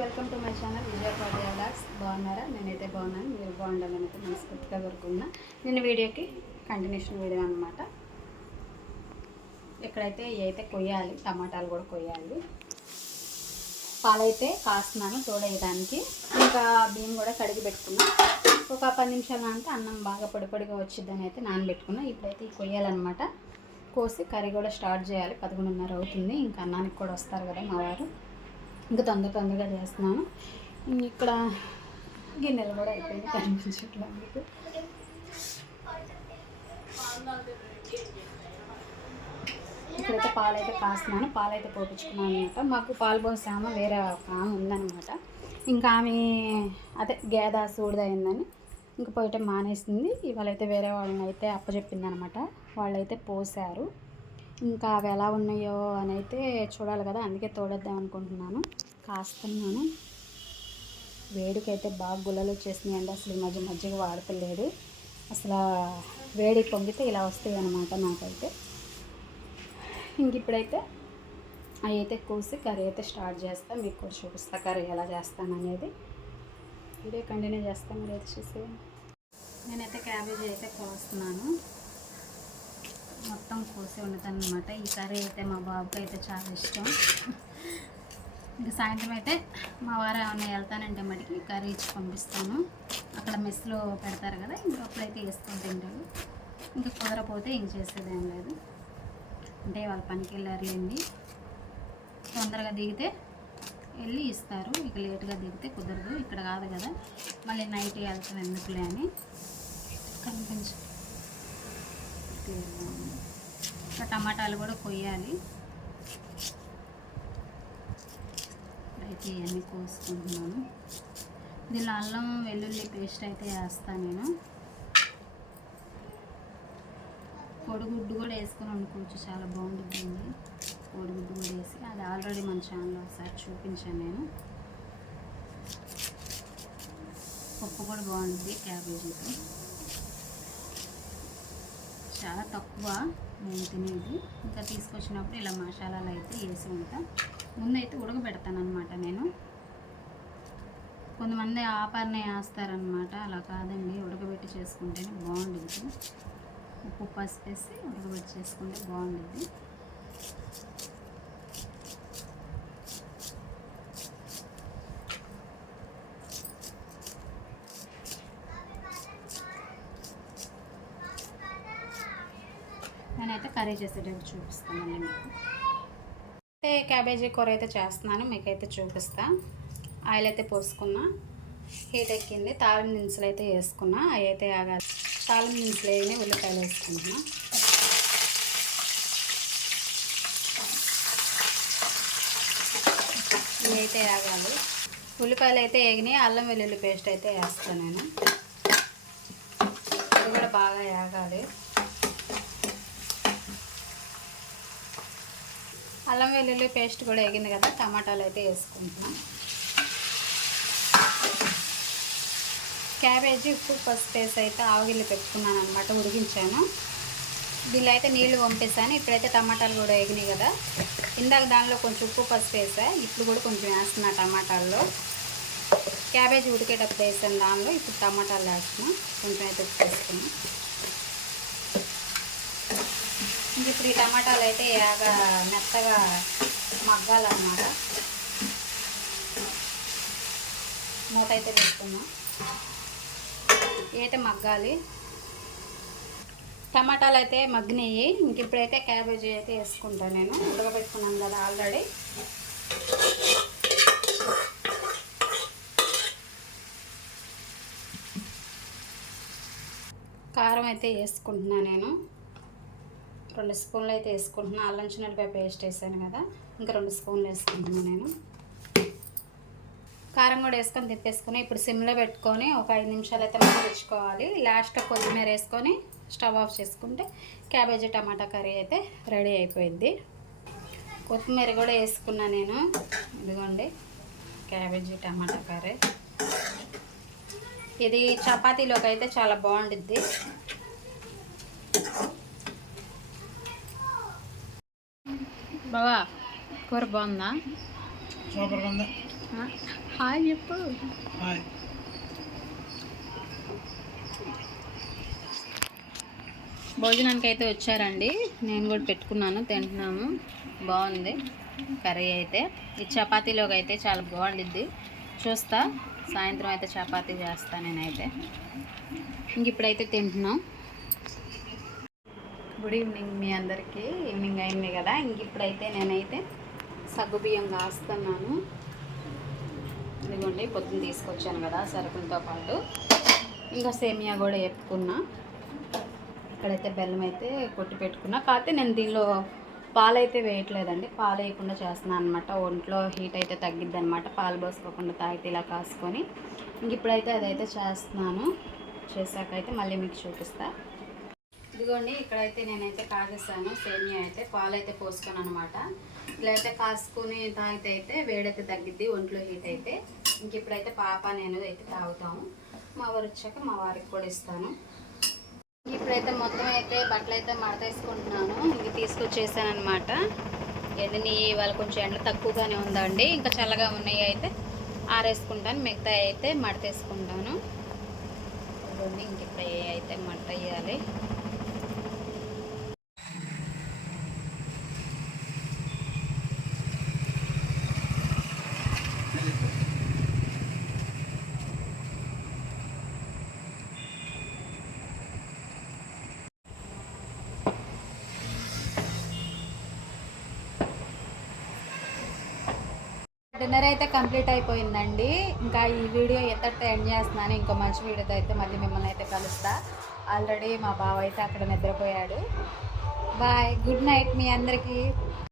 Welcome to my channel Vijayapati Alex బాగున్నారా? నేనైతే బాగున్నాను. మీరు బాగుండాలని అయితే మనస్ఫూర్తిగా కోరుకున్నా నేను వీడియోకి కంటిన్యూషన్ వీడియో అనమాట ఇక్కడైతే ఇవి కొయ్యాలి టమాటాలు కూడా కొయ్యాలి పాలైతే కాస్తున్నాను తోడేయడానికి ఇంకా బియ్యం కూడా కడిగి పెట్టుకున్నా. ఒక పది నిమిషాలు అంటే అన్నం బాగా పొడి పొడిగా వచ్చిద్దని అయితే నానబెట్టుకున్నా. ఇప్పుడైతే ఈ కొయ్యాలన్నమాట. కోసి కర్రీ కూడా స్టార్ట్ చేయాలి. పదకొండున్నర అవుతుంది. ఇంకా అన్నానికి కూడా వస్తారు కదా మా వారు. ఇంకా తొందర తొందరగా చేస్తున్నాను. ఇక్కడ గిన్నెలు కూడా అయిపోయింది కనిపించట్లేదు మీకు ఇక్కడైతే పాలైతే కాస్తున్నాను పాలైతే పోపించుకున్నాను అనమాట మాకు పాలు పోసాము వేరే ఒక ఆమె ఉందనమాట ఇంకా ఆమె అదే గేద సూడిద ఇంకా పోయటం మానేసింది. ఇవాళైతే వేరే వాళ్ళని అయితే అప్పచెప్పింది అనమాట వాళ్ళైతే పోసారు. ఇంకా అవి ఎలా ఉన్నాయో అని అయితే చూడాలి కదా. అందుకే తోడేద్దాం అనుకుంటున్నాను. కాస్తున్నాను. వేడికైతే బాగా గుల్లలు వచ్చేసినాయండి అసలు ఈ మధ్య మజ్జిగ వాడతలేదు. అసలు వేడి పొంగితే ఇలా వస్తాయి అనమాట నాకైతే. ఇంక ఇప్పుడైతే అవి అయితే కోసి కర్రీ అయితే స్టార్ట్ చేస్తా. మీకు కూడా చూపిస్తా కర్రీ ఎలా చేస్తాను అనేది. వీడియో కంటిన్యూ చేస్తాను. లేదు చూసి నేనైతే క్యాబేజీ అయితే కోస్తున్నాను. మొత్తం కోసి వండుతాను అనమాట ఈ కర్రీ అయితే మా బాబుకి అయితే చాలా ఇష్టం. ఇంకా సాయంత్రం అయితే మా వారు ఏమన్నా వెళ్తానంటే మటుకి కర్రీ ఇచ్చి పంపిస్తాను. అక్కడ మెస్లో పెడతారు కదా ఇంకా అప్పుడైతే వేసుకొని తింటారు. ఇంకా కుదరపోతే ఇంక చేసేదేం లేదు. అంటే వాళ్ళ పనికి వెళ్ళారులేండి తొందరగా దిగితే వెళ్ళి ఇస్తారు. ఇక లేట్గా దిగితే కుదరదు. ఇక్కడ కాదు కదా. మళ్ళీ నైట్ వెళ్తాను ఎందుకులే అని. కనిపించదు. ఇంకా టమాటాలు కూడా కొయ్యాలి. అయితే ఇవన్నీ కోసుకుంటున్నాను. దీనిలో అల్లం వెల్లుల్లి పేస్ట్ అయితే వేస్తాను నేను. కోడిగుడ్డు కూడా వేసుకొని వండుకోవచ్చు చాలా బాగుంటుంది కోడిగుడ్డు కూడా వేసి అది ఆల్రెడీ మన ఛానల్లో ఒకసారి చూపించాను నేను. పప్పు కూడా బాగుంటుంది క్యాబేజీతో. చాలా తక్కువ నేను తినేది. ఇంకా తీసుకొచ్చినప్పుడు ఇలా మసాలాలు అయితే వేసి ఉంటా. ముందైతే ఉడకబెడతానమాట నేను. కొంతమంది ఆపర్నే వేస్తారనమాట అలా కాదండి. ఉడకబెట్టి చేసుకుంటేనే బాగుంటుంది ఉప్పు పసుపు వేసి ఉడకబెట్టి చేసుకుంటే బాగుంటుంది నేనైతే కర్రీ చేసేటట్టు చూపిస్తానండి మీకు. అయితే క్యాబేజీ కూర అయితే చేస్తున్నాను మీకైతే చూపిస్తా. ఆయిల్ అయితే పోసుకున్నా హీట్ ఎక్కింది. తాళం దినుసులు అయితే వేసుకున్నా అవి అయితే ఆగాలి. తాళం దినుసులు అయినా ఉల్లిపాయలు వేసుకుంటున్నా. ఇవి అయితే ఆగాలి. ఉల్లిపాయలు అయితే వేగినాయి అల్లం వెల్లుల్లి పేస్ట్ అయితే వేస్తాను నేను. అది కూడా బాగా వేగాలి అల్లం వెల్లుల్లి పేస్ట్ కూడా వేగింది కదా టమాటాలు అయితే వేసుకుంటున్నాం. క్యాబేజీ ఉప్పు పసుపు వేసి అయితే ఆవగిల్లు పెట్టుకున్నాను అనమాట ఉడికించాను. దీనిలో అయితే నీళ్ళు పంపేసాను ఇప్పుడైతే టమాటాలు కూడా వేగినాయి కదా. ఇందాక దానిలో కొంచెం ఉప్పు పసుపు వేసా. ఇప్పుడు కూడా కొంచెం వేస్తున్నా టమాటాల్లో. క్యాబేజీ ఉడికేటప్పుడు వేసాను దానిలో. ఇప్పుడు టమాటాలు వేస్తున్నాం. కొంచెం అయితే ఉప్పు వేసుకున్నాం. ఇప్పుడు ఈ టమాటాలు అయితే బాగా మెత్తగా మగ్గాలన్నమాట. మూత అయితే పెట్టుకున్నాం అయితే మగ్గాలి. టమాటాలు అయితే మగ్గినాయి. ఇంక ఇప్పుడైతే క్యాబేజీ అయితే వేసుకుంటాను నేను. ఉడకబెట్టుకున్నాను కదా ఆల్రెడీ. కారం అయితే వేసుకుంటున్నాను నేను. రెండు స్పూన్లు అయితే వేసుకుంటున్నాను అల్లం చిన్నపాయ పేస్ట్ వేసాను కదా. ఇంకా రెండు స్పూన్లు వేసుకుంటున్నాను నేను. కారం కూడా వేసుకొని తిప్పేసుకొని ఇప్పుడు సిమ్లో పెట్టుకొని ఒక ఐదు నిమిషాలు అయితే మగ్గించుకోవాలి లాస్ట్లో కొత్తిమీర వేసుకొని స్టవ్ ఆఫ్ చేసుకుంటే క్యాబేజీ టమాటా కర్రీ అయితే రెడీ అయిపోయింది. కొత్తిమీర కూడా వేసుకున్నా నేను. ఇదిగోండి క్యాబేజీ టమాటా కర్రీ. ఇది చపాతీలోకి అయితే చాలా బాగుంటుంది బావా కూర బాగుందా సూపర్గా ఉంది ఆ? హాయ్ చెప్పు హాయ్ భోజనానికి అయితే వచ్చారండి. నేను కూడా పెట్టుకున్నాను తింటున్నాము బాగుంది. కర్రీ అయితే. ఈ చపాతీలోకి అయితే చాలా బాగుండిద్ది. చూస్తా. సాయంత్రం అయితే చపాతీ చేస్తా నేనైతే. ఇంక ఇప్పుడైతే తింటున్నాం. గుడ్ ఈవినింగ్ మీ అందరికీ. ఈవినింగ్ అయింది కదా? ఇంక ఇప్పుడైతే నేనైతే సగ్గుబియ్యం కాస్తున్నాను. ఇదిగోండి పొద్దున్న తీసుకొచ్చాను కదా సరుకులతో పాటు. ఇంకా సేమియా కూడా చెప్పుకున్నా ఇక్కడైతే బెల్లం అయితే కొట్టి పెట్టుకున్నా. కాకపోతే నేను దీనిలో పాలైతే వేయట్లేదండి. పాలు వేయకుండా చేస్తున్నాను అనమాట ఒంట్లో హీట్ అయితే తగ్గిద్ది అనమాట పాలు పోసుకోకుండా తాగితే ఇలా కాసుకొని. ఇంక ఇప్పుడైతే అదైతే చేస్తున్నాను. చేశాక అయితే మళ్ళీ మీకు చూపిస్తాను ఇదిగోండి ఇక్కడైతే నేనైతే కాగేసాను సేమియా అయితే పాలు అయితే పోసుకొని అనమాట ఇలా అయితే కాసుకొని తాగితే అయితే వేడైతే తగ్గిద్ది ఒంట్లో హీట్ అయితే. ఇంక ఇప్పుడైతే పాప నేను అయితే తాగుతాము. మా వారు వచ్చాక మా వారికి కూడా ఇస్తాను. ఇప్పుడైతే మొత్తం అయితే బట్టలు అయితే మడతేసుకుంటున్నాను. ఇంక తీసుకొచ్చేసాను అనమాట ఎండని ఇవాళ కొంచెం ఎండ తక్కువగానే ఉందండి. ఇంకా చల్లగా ఉన్నాయి అయితే ఆరేసుకుంటాను. మిగతా అయితే మడతేసుకుంటాను. ఇదిగోండి ఇంక ఇప్పుడు అయితే మడత వేయాలి. డిన్నర్ అయితే కంప్లీట్ అయిపోయిందండి. ఇంకా ఈ వీడియో ఎంతటితో ఎండ్ చేస్తున్నాను ఇంకో మంచి వీడియోతో అయితే మళ్ళీ మిమ్మల్ని అయితే కలుస్తా. ఆల్రెడీ మా బావ అయితే అక్కడ నిద్రపోయాడు. బాయ్ గుడ్ నైట్ మీ అందరికీ.